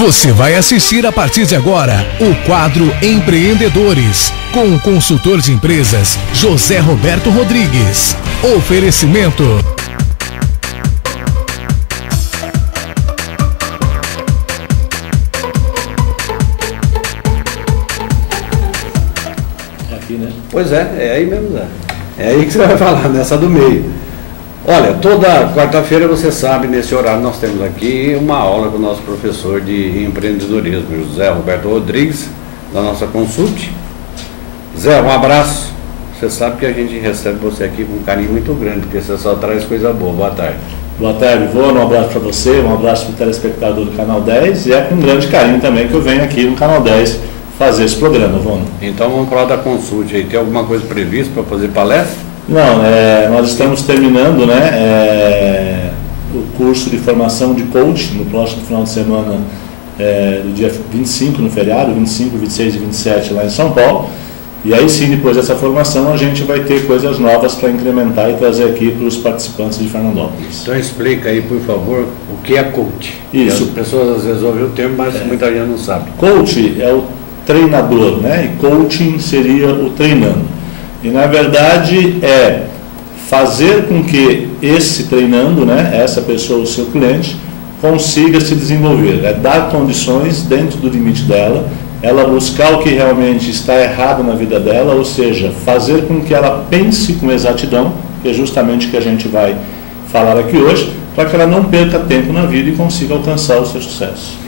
Você vai assistir a partir de agora o quadro Empreendedores, com o consultor de empresas José Roberto Rodrigues. Oferecimento. Aqui, né? Pois é aí mesmo, Zé. É aí que você vai falar, nessa do meio. Olha, toda quarta-feira, você sabe, nesse horário nós temos aqui uma aula com o nosso professor de empreendedorismo, José Roberto Rodrigues, da nossa Consult. Zé, um abraço. Você sabe que a gente recebe você aqui com um carinho muito grande, porque você só traz coisa boa. Boa tarde. Boa tarde, Ivone. Um abraço para você, um abraço para o telespectador do Canal 10, e é com grande carinho também que eu venho aqui no Canal 10 fazer esse programa, Ivone. Então vamos falar da Consult aí. Tem alguma coisa prevista para fazer palestra? Não, nós estamos terminando, o curso de formação de coach no próximo final de semana, do dia 25 no feriado, 25, 26 e 27 lá em São Paulo. E aí sim, depois dessa formação, a gente vai ter coisas novas para incrementar e trazer aqui para os participantes de Fernandópolis. Então explica aí, por favor, o que é coach. Isso. As pessoas às vezes ouvem o termo, mas muita gente não sabe. Coach é o treinador, e coaching seria o treinando. E na verdade é fazer com que esse treinando, essa pessoa, o seu cliente, consiga se desenvolver, dar condições dentro do limite dela, ela buscar o que realmente está errado na vida dela, ou seja, fazer com que ela pense com exatidão, que é justamente o que a gente vai falar aqui hoje, para que ela não perca tempo na vida e consiga alcançar o seu sucesso.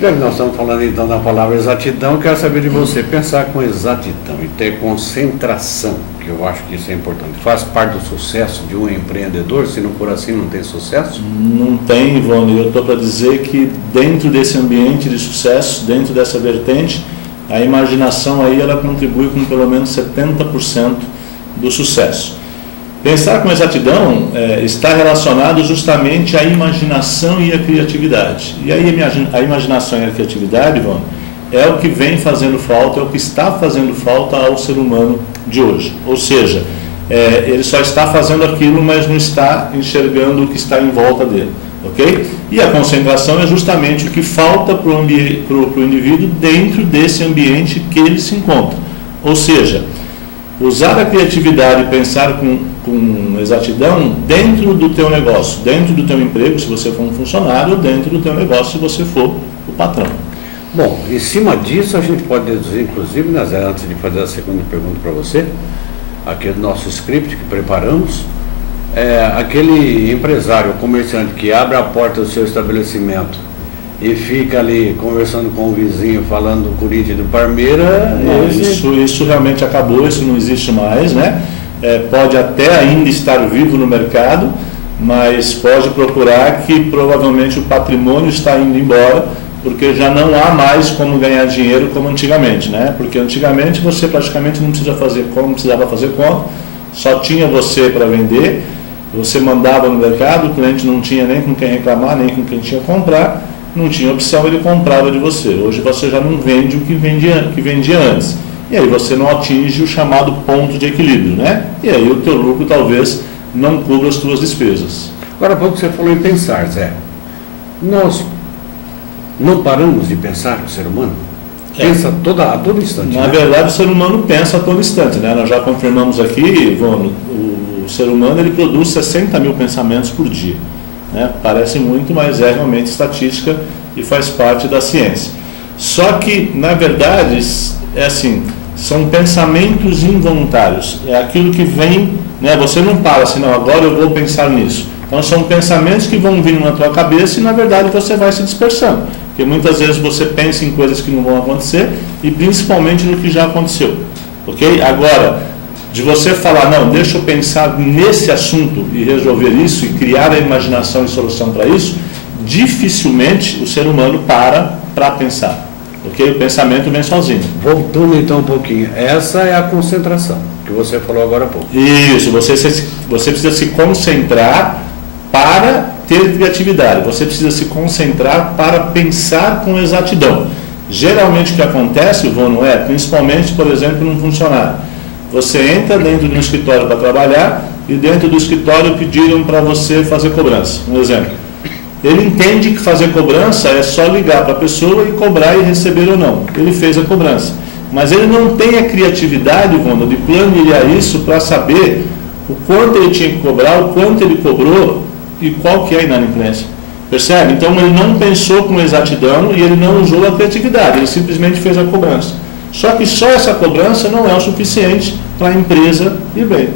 Já que nós estamos falando então da palavra exatidão, eu quero saber de você, pensar com exatidão e ter concentração, que eu acho que isso é importante. Faz parte do sucesso de um empreendedor? Se não for assim, não tem sucesso? Não tem, Ivone. Eu estou para dizer que dentro desse ambiente de sucesso, dentro dessa vertente, a imaginação aí ela contribui com pelo menos 70% do sucesso. Pensar com exatidão está relacionado justamente à imaginação e à criatividade. E aí a imaginação e a criatividade, Ivone, é o que vem fazendo falta, é o que está fazendo falta ao ser humano de hoje. Ou seja, ele só está fazendo aquilo, mas não está enxergando o que está em volta dele. Ok? E a concentração é justamente o que falta para o indivíduo dentro desse ambiente que ele se encontra. Ou seja, usar a criatividade e pensar com exatidão dentro do teu negócio, dentro do teu emprego, se você for um funcionário, ou dentro do teu negócio, se você for o patrão. Bom, em cima disso a gente pode deduzir, inclusive, Nazé, antes de fazer a segunda pergunta para você, aqui do nosso script que preparamos, aquele empresário, comerciante que abre a porta do seu estabelecimento e fica ali conversando com o vizinho, falando do Corinthians e do Parmeira. Isso realmente acabou, isso não existe mais, pode até ainda estar vivo no mercado, mas pode procurar que provavelmente o patrimônio está indo embora, porque já não há mais como ganhar dinheiro como antigamente, porque antigamente você praticamente não precisava fazer conta, só tinha você para vender, você mandava no mercado, o cliente não tinha nem com quem reclamar, nem com quem tinha que comprar, não tinha opção, ele comprava de você. Hoje você já não vende o que vendia antes. E aí você não atinge o chamado ponto de equilíbrio, E aí o teu lucro talvez não cubra as tuas despesas. Agora há pouco você falou em pensar, Zé. Nós não paramos de pensar, o ser humano? Pensa a todo instante. Na verdade o ser humano pensa a todo instante, Nós já confirmamos aqui, Ivone, o ser humano ele produz 60 mil pensamentos por dia. Parece muito, mas é realmente estatística e faz parte da ciência. Só que, na verdade, são pensamentos involuntários, é aquilo que vem, você não para assim, não, agora eu vou pensar nisso. Então são pensamentos que vão vindo na tua cabeça e na verdade você vai se dispersando, porque muitas vezes você pensa em coisas que não vão acontecer e principalmente no que já aconteceu, ok? Agora, de você falar, não, deixa eu pensar nesse assunto e resolver isso e criar a imaginação e solução para isso, dificilmente o ser humano para pensar. Ok? O pensamento vem sozinho. Voltando então um pouquinho, essa é a concentração que você falou agora há pouco. Isso, você precisa se concentrar para ter criatividade, você precisa se concentrar para pensar com exatidão. Geralmente o que acontece, Ivone, principalmente, por exemplo, num funcionário. Você entra dentro de um escritório para trabalhar e dentro do escritório pediram para você fazer cobrança. Um exemplo. Ele entende que fazer cobrança é só ligar para a pessoa e cobrar e receber ou não. Ele fez a cobrança. Mas ele não tem a criatividade, Ivone, de planilhar isso para saber o quanto ele tinha que cobrar, o quanto ele cobrou e qual que é a inadimplência. Percebe? Então ele não pensou com exatidão e ele não usou a criatividade, ele simplesmente fez a cobrança. Só que só essa cobrança não é o suficiente para a empresa ir bem.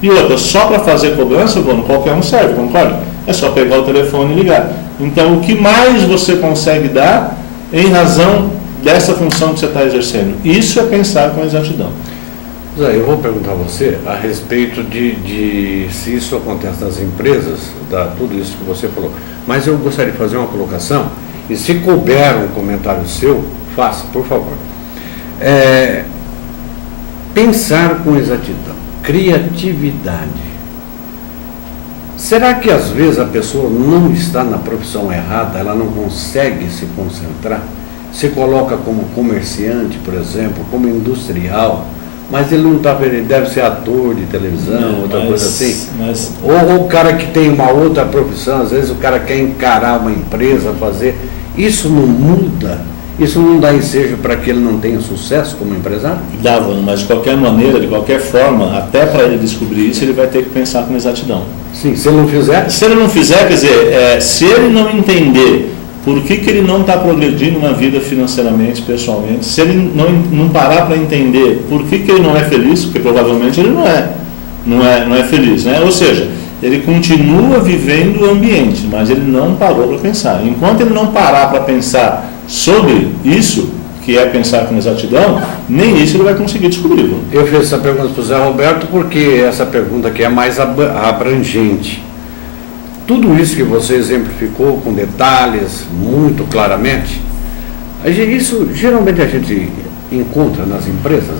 E outra, só para fazer cobrança, Ivone, qualquer um serve, concorda? É só pegar o telefone e ligar. Então o que mais você consegue dar em razão dessa função que você está exercendo? Isso é pensar com exatidão. Zé, eu vou perguntar a você a respeito de se isso acontece nas empresas, tudo isso que você falou. Mas eu gostaria de fazer uma colocação, e se couber um comentário seu, faça, por favor. Pensar com exatidão, criatividade. Será que às vezes a pessoa não está na profissão errada, ela não consegue se concentrar? Se coloca como comerciante, por exemplo, como industrial, mas ele não está, ele deve ser ator de televisão, outra coisa assim. Ou o cara que tem uma outra profissão, às vezes o cara quer encarar uma empresa, fazer. Isso não muda? Isso não dá ensejo para que ele não tenha sucesso como empresário? Dá, mas de qualquer maneira, de qualquer forma, até para ele descobrir isso, ele vai ter que pensar com exatidão. Sim, se ele não fizer? Se ele não fizer, quer dizer, se ele não entender por que ele não está progredindo na vida financeiramente, pessoalmente, se ele não parar para entender por que ele não é feliz, porque provavelmente ele não é feliz, né? Ou seja, ele continua vivendo o ambiente, mas ele não parou para pensar. Enquanto ele não parar para pensar sobre isso, que é pensar com exatidão, nem isso ele vai conseguir descobrir. Eu fiz essa pergunta para o Zé Roberto porque essa pergunta aqui é mais abrangente. Tudo isso que você exemplificou com detalhes, muito claramente, isso geralmente a gente encontra nas empresas?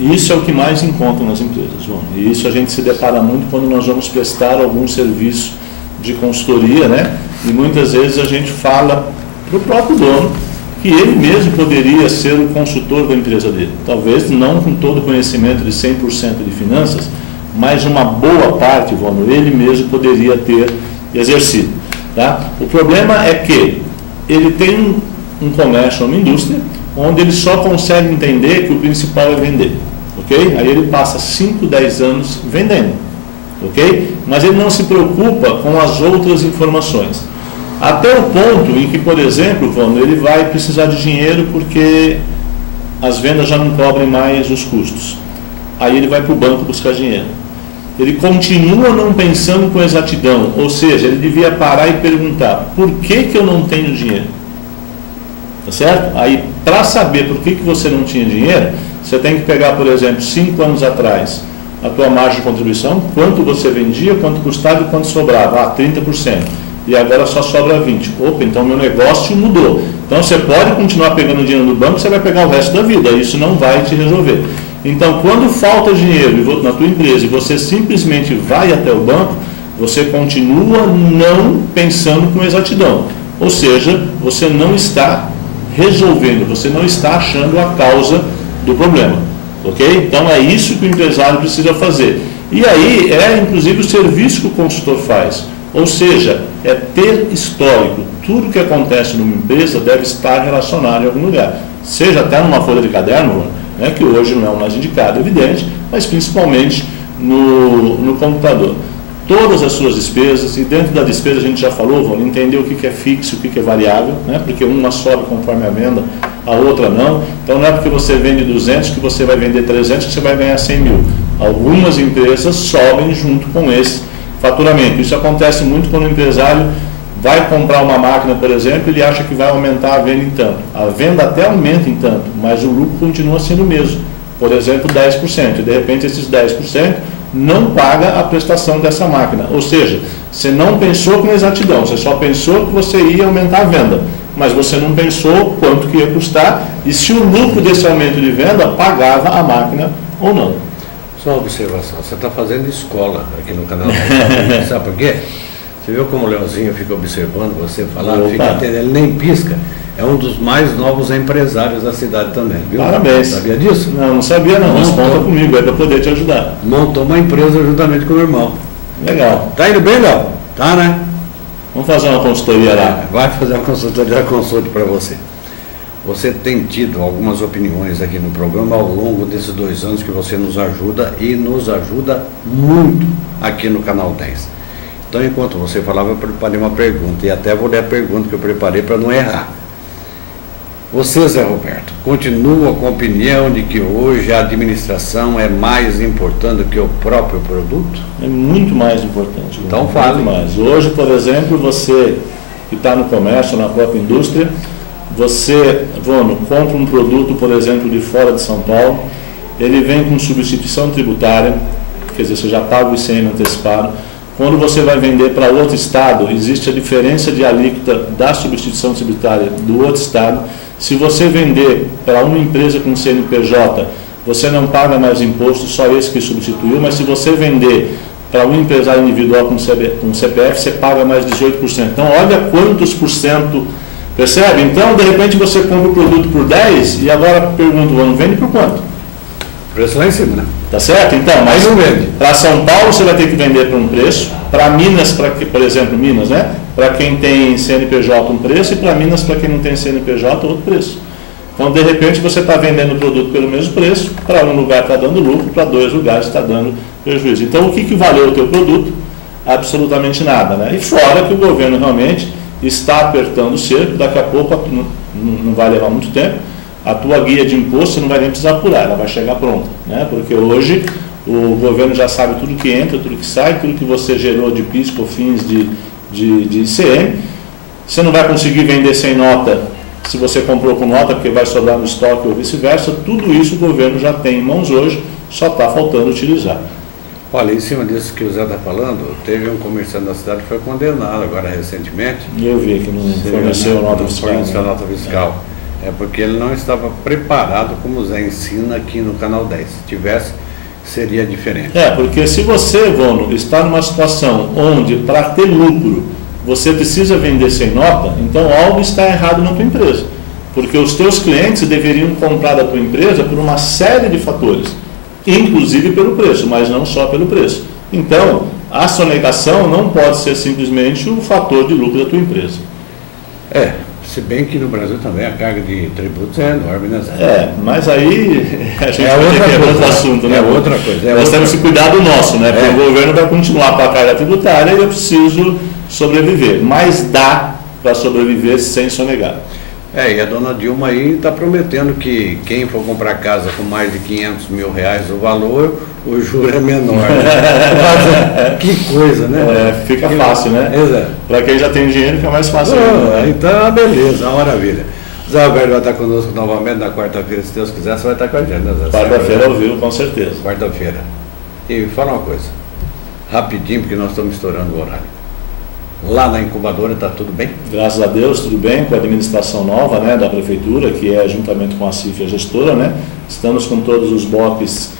Isso é o que mais encontra nas empresas, João. E isso a gente se depara muito quando nós vamos prestar algum serviço de consultoria, né? E muitas vezes a gente fala para o próprio dono que ele mesmo poderia ser o consultor da empresa dele. Talvez não com todo o conhecimento de 100% de finanças, mas uma boa parte, Ivone, ele mesmo poderia ter exercido. Tá? O problema é que ele tem um comércio, uma indústria, onde ele só consegue entender que o principal é vender. Okay? Aí ele passa 5, 10 anos vendendo. Okay? Mas ele não se preocupa com as outras informações. Até o ponto em que, por exemplo, Ivone, ele vai precisar de dinheiro porque as vendas já não cobrem mais os custos. Aí ele vai para o banco buscar dinheiro. Ele continua não pensando com exatidão, ou seja, ele devia parar e perguntar, por que eu não tenho dinheiro? Tá certo? Aí, para saber por que você não tinha dinheiro, você tem que pegar, por exemplo, 5 anos atrás, a tua margem de contribuição, quanto você vendia, quanto custava e quanto sobrava. 30%. E agora só sobra 20%. Opa, então meu negócio mudou. Então você pode continuar pegando dinheiro no banco, você vai pegar o resto da vida, isso não vai te resolver. Então, quando falta dinheiro na tua empresa e você simplesmente vai até o banco, você continua não pensando com exatidão. Ou seja, você não está resolvendo, você não está achando a causa do problema. Ok? Então, é isso que o empresário precisa fazer. E aí, inclusive o serviço que o consultor faz. Ou seja, é ter histórico. Tudo que acontece numa empresa deve estar relacionado em algum lugar. Seja até numa folha de caderno, né, que hoje não é o mais indicado, evidente, mas principalmente no computador. Todas as suas despesas, e dentro da despesa a gente já falou, vamos entender o que é fixo e o que é variável, né, porque uma sobe conforme a venda, a outra não. Então não é porque você vende 200 que você vai vender 300 que você vai ganhar 100 mil. Algumas empresas sobem junto com esse faturamento. Isso acontece muito quando o empresário vai comprar uma máquina, por exemplo, ele acha que vai aumentar a venda em tanto. A venda até aumenta em tanto, mas o lucro continua sendo o mesmo. Por exemplo, 10%. E de repente esses 10% não paga a prestação dessa máquina. Ou seja, você não pensou com exatidão, você só pensou que você ia aumentar a venda, mas você não pensou quanto que ia custar e se o lucro desse aumento de venda pagava a máquina ou não. Só uma observação, você está fazendo escola aqui no canal. Sabe por quê? Você viu como o Leozinho fica observando você falar, fica atendendo, ele nem pisca. É um dos mais novos empresários da cidade também, viu? Parabéns. Sabia disso? Não sabia não, mas conta comigo, é para poder te ajudar. Montou uma empresa juntamente com o irmão. Legal. Tá indo bem, Léo? Tá, né? Vamos fazer uma consultoria lá. Vai fazer uma consultoria, consulte para você. Você tem tido algumas opiniões aqui no programa ao longo desses 2 anos que você nos ajuda e nos ajuda muito aqui no Canal 10. Então, enquanto você falava, eu preparei uma pergunta e até vou ler a pergunta que eu preparei para não errar. Você, Zé Roberto, continua com a opinião de que hoje a administração é mais importante do que o próprio produto? É muito mais importante. Então fale. Muito mais. Hoje, por exemplo, você que está no comércio, na própria indústria, você, Vono, compra um produto, por exemplo, de fora de São Paulo, ele vem com substituição tributária, quer dizer, você já paga o ICM antecipado. Quando você vai vender para outro estado, existe a diferença de alíquota da substituição tributária do outro estado. Se você vender para uma empresa com CNPJ, você não paga mais imposto, só esse que substituiu, mas se você vender para um empresário individual com CPF, você paga mais 18%. Então, olha quantos por cento, percebe? Então, de repente, você compra o produto por 10 e agora pergunta, o ano vende por quanto? Preço lá em cima, né? Tá certo? Então, mas não vende. Para São Paulo você vai ter que vender por um preço, para Minas, por exemplo, Minas, né? Para quem tem CNPJ um preço e para Minas, para quem não tem CNPJ, outro preço. Então, de repente, você está vendendo o produto pelo mesmo preço, para um lugar está dando lucro, para 2 lugares está dando prejuízo. Então, o que valeu o teu produto? Absolutamente nada, né? E fora que o governo realmente está apertando o cerco, daqui a pouco, não vai levar muito tempo, a tua guia de imposto você não vai nem precisar apurar, ela vai chegar pronta, né? Porque hoje o governo já sabe tudo que entra, tudo que sai, tudo que você gerou de PIS, COFINS, de ICM. Você não vai conseguir vender sem nota se você comprou com nota, porque vai sobrar no estoque ou vice-versa. Tudo isso o governo já tem em mãos hoje, só está faltando utilizar. Olha, em cima disso que o Zé está falando, teve um comerciante da cidade que foi condenado agora recentemente. Eu vi que não forneceu nota fiscal. Forneceu nota fiscal. É porque ele não estava preparado, como o Zé ensina aqui no Canal 10. Se tivesse, seria diferente. Porque se você, Vono, está numa situação onde, para ter lucro, você precisa vender sem nota, então algo está errado na tua empresa. Porque os teus clientes deveriam comprar da tua empresa por uma série de fatores, inclusive pelo preço, mas não só pelo preço. Então, a sonegação não pode ser simplesmente o fator de lucro da tua empresa. Se bem que no Brasil também a carga de tributos é enorme, né? Mas aí a gente vai ter outro assunto, né? É outra coisa. Nós temos que cuidar do nosso, né? Porque o governo vai continuar com a carga tributária e eu preciso sobreviver. Mas dá para sobreviver sem sonegar. E a dona Dilma aí está prometendo que quem for comprar casa com mais de 500 mil reais o valor, o juro é menor. Né? Que coisa, né? Fica fácil, né? Exato. Para quem já tem dinheiro fica mais fácil. Então, beleza, maravilha. Zé Alberto vai estar conosco novamente na quarta-feira, se Deus quiser, você vai estar com a gente, né, Zé? Quarta-feira ao vivo, com certeza. Quarta-feira. E fala uma coisa, rapidinho, porque nós estamos estourando o horário. Lá na incubadora está tudo bem? Graças a Deus, tudo bem, com a administração nova, né, da prefeitura, que é juntamente com a CIF, a gestora, né? Estamos com todos os blocos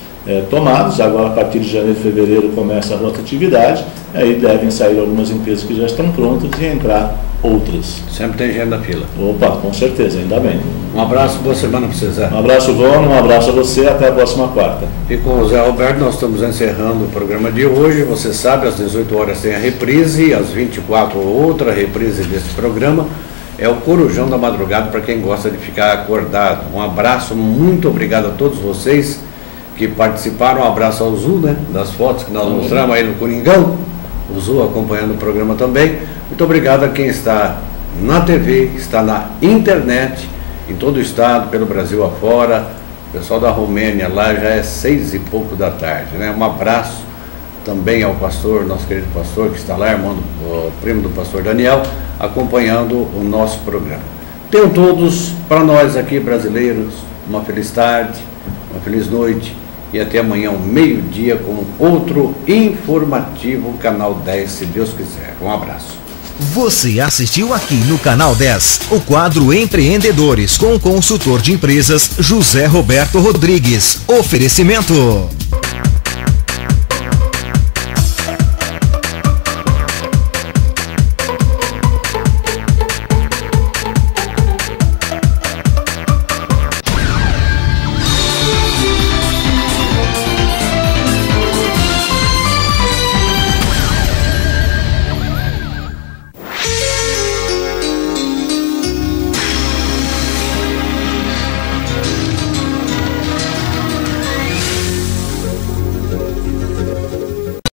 tomados, agora a partir de janeiro e fevereiro começa a rotatividade, aí devem sair algumas empresas que já estão prontas e entrar outras. Sempre tem gente na fila. Opa, com certeza, ainda bem. Um abraço, boa semana para você, Zé. Um abraço, Vono, um abraço a você, até a próxima quarta. E com o Zé Alberto nós estamos encerrando o programa de hoje. Você sabe, às 18 horas tem a reprise, às 24 outra reprise desse programa. É o Corujão da Madrugada para quem gosta de ficar acordado. Um abraço, muito obrigado a todos vocês que participaram. Um abraço ao Zul, né, das fotos que nós mostramos aí no Coringão. O Zul acompanhando o programa também. Muito obrigado a quem está na TV, está na internet, em todo o estado, pelo Brasil afora. O pessoal da Romênia lá já é 6 e pouco da tarde, né? Um abraço também ao pastor, nosso querido pastor que está lá, irmão o primo do pastor Daniel, acompanhando o nosso programa. Tenham todos, para nós aqui brasileiros, uma feliz tarde, uma feliz noite e até amanhã, ao meio-dia, com outro informativo Canal 10, se Deus quiser. Um abraço. Você assistiu aqui no Canal 10, o quadro Empreendedores com o consultor de empresas José Roberto Rodrigues. Oferecimento